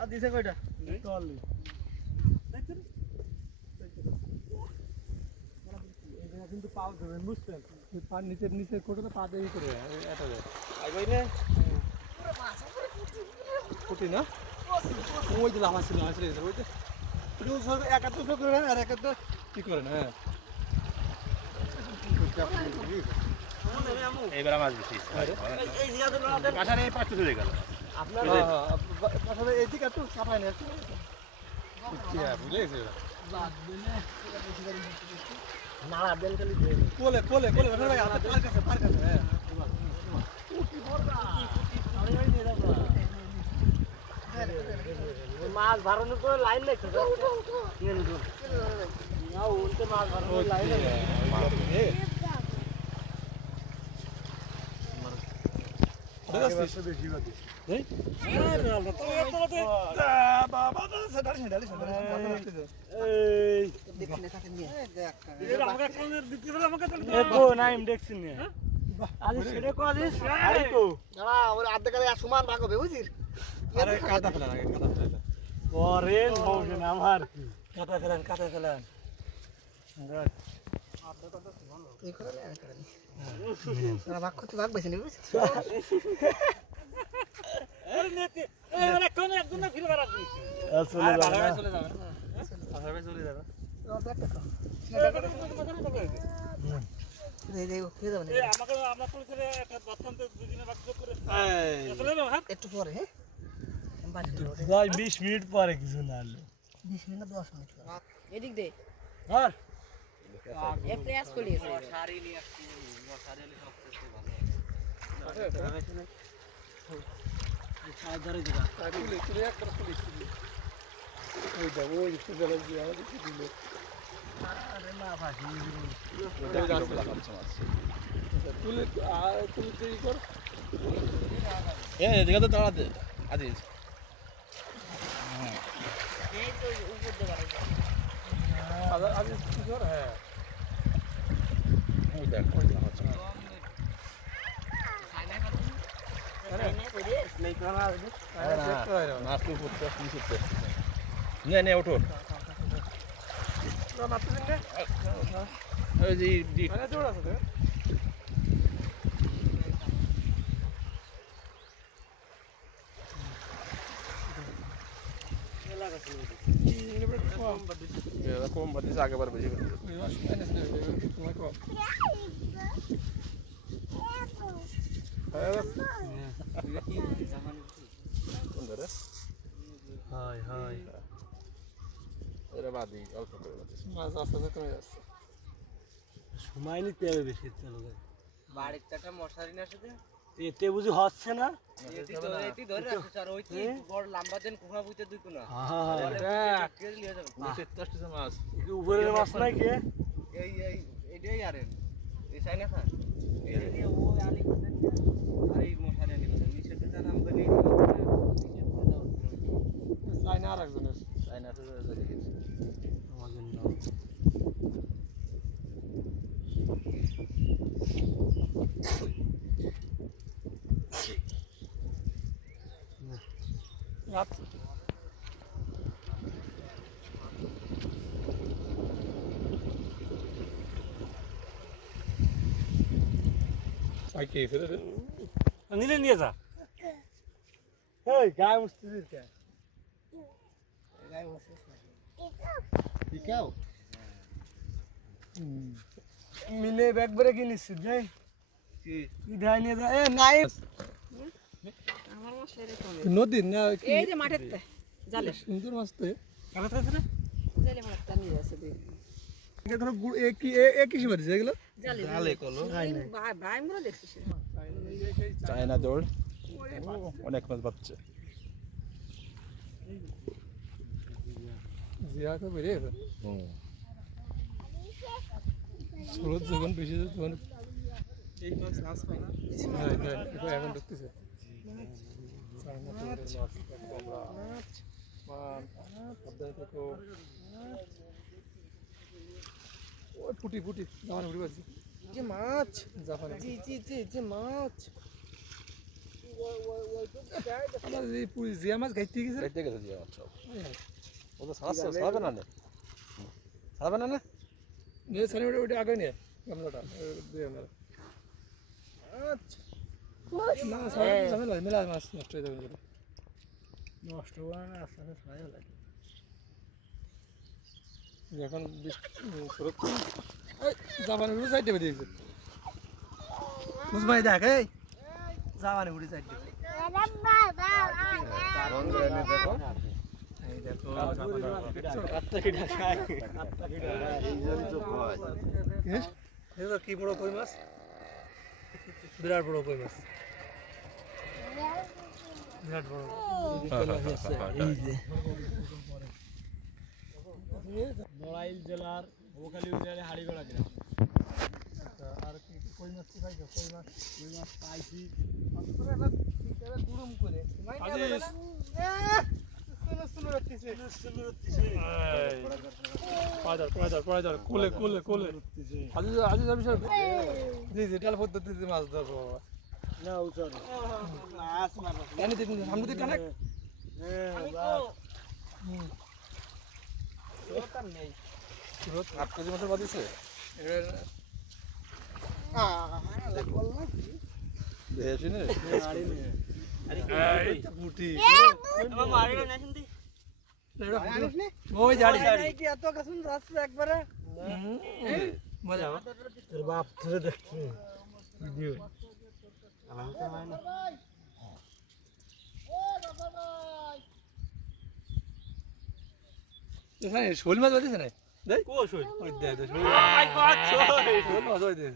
আর দিছে কয়টা? চল কিন্তু পাও দেবেন বুঝছেন পার নিচের নিচের কোটোটা পা দিয়ে করে এটা যায় আইবাই না কুটি না ওই যে লামা ছিল ওই যে একাত্তর করেন আর একাত্তর কি করেন হ্যাঁ এইবার মাছ বেশি বাসা নেই 500 চলে গেল আপনার আসলে এইদিকে একটু চাপায় না বুঝে গেছে নাড়া দেন খালি কোলে কোলে কোলে ভাই হাতে পার কাছে হ্যাঁ মাছ ভাড়ানোর করে লাইন নেই তো না উল্টে মাছ ভাড়ানোর লাইন নেই সুমান ভাগ হবে বুঝিস কাদা ফেলান আগে কাদা ফেলান করেন আমার কাদা ফেলান এই করে না করেন না ভাগ করতে ভাগ বেশি নেই বুঝছিস আরে নেতে এবারে কোন একদম না ফিরে বাড়াবি চলে যাবে আসলে চলে যাবে একটু পরে হ্যাঁ 20 মিনিট পরে কিছু না 20 মিনিট 10 মিনিট এদিক দে আর এ প্রেস করি শাড়ি নিয়ে আসছি শাড়ি নিয়ে সবচেয়ে ভালো ছায়া ধরে দিবা তুলে তুলে একবার পুলিশ ওই দাও ওই একটু জল দিয়ে আমাদের কি দিল আরে না ফাঁকি ওটা গাছ লাগাচ্ছে মাছ তুলে তুলে তৈরি কর এদিকে তো দাঁড়াতে আজিজ এই তো উপর দে বাড়ি আজিজ কি কর হ্যাঁ ওই দেখ ওই হচ্ছে মাছ তুই ফুটতে কি ফুটতে নে ওঠো ওই যে কম বাদিস আগে বার বেশি হাই হাই এরা বাদি অল্প করে বাদিস মাছ আস্তে আস্তে কমে যাচ্ছে সময় নিতে হবে বেশি চলো বাড়িতে একটা মশারি না সাথে এতে বুঝি হচ্ছে না এটি ধরে রাখছো স্যার ওই কি বড় লম্বা দেন কুহা বুইতে দুই কোনা হ্যাঁ নিয়ে যাবেন 70 মাছ উপরের মাছ নাই কে এই এটাই আরেন এই সাইনা স্যার এই ও আলি করতেন আর এই মশারি আলি করতেন নিচেতে তার নাম বলি চাইনা আর একজনের চাইনা তো আমাদের নাম রাত আইকে ফেলে নিলে নিয়ে যা এই গায়ে মুছতেছিস কে গায়ে মুছছিস না ঠিকাও মিলে ব্যাগ ভরে কিনিস যাই কি ধাই নিয়ে যা এ নাই আমার মাছ রে নদী না এই যে মাঠের জালে সুন্দর মাছ তো কাটা আছে না জালে মাছ টানি আছে দুই এটা ধরো কি সীমা দিছে এগুলো জালে জালে কলো ভাই ভাই আমরা দেখছিস চায়না দৌড় অনেক মাছ বাচ্চা জিয়া তো বেরিয়ে গেছে স্রোত যখন বেশি তখন এই মাছ মাছ পাই না হ্যাঁ এখন ঢুকতেছে পুটি পুটি জাপানি পুটি পাচ্ছি যে মাছ জাপানি জি জি জি যে মাছ আমার এই পুরি জিয়া মাছ খাইতে গেছে দেখতে গেছে যে আচ্ছা ও তো ছাড়াবে না ছাড়াবে না না নিয়ে সানি ওটা আগে নিয়ে গামলাটা দিয়ে আমরা আচ্ছা না সানি ঝামেলা মেলা মাছ নষ্ট হয়ে যাবে নষ্ট করে না আস্তে আস্তে ছড়াই হলো এখন স্রোত জাপানের উপরে সাইডে বেরিয়ে গেছে বুঝবাই দেখ এই যাওয়ানি উড়ি সাইড এই দেখো কি বড় কই মাছ বিরাট বড় কই মাছ বিরাট বড় এই যে নড়াইল জেলার বোকালি ইউনিয়নে হাড়িগড়া গ্রাম আর কি কই মাছ কি পাইছো কই মাছ পাইছি দুরুম করে পাঁচ কোলে কোলে কোলে আজি আজি যাবি স্যার জি ডিজিটাল পদ্ধতিতে মাছ ধরবো বাবা না উচর মাছ মারবা জানি দেখুন সামনে দিকে কানেক্ট ওটা নেই স্রোত 8 কেজি মতো বাদিছে দেখি না গাড়ি নে এই মুটি আমার মারি না শুনতি ওই জাড়ি কি এত কাছুন যাচ্ছে একবারে মজা হবে তোর বাপ ধরে দেখছে ভিডিও এখানে শোল মাছ বাদিছে না দেখ কো শোল ওই দেখ শোল আই গড শোল মাছ ওই দেখ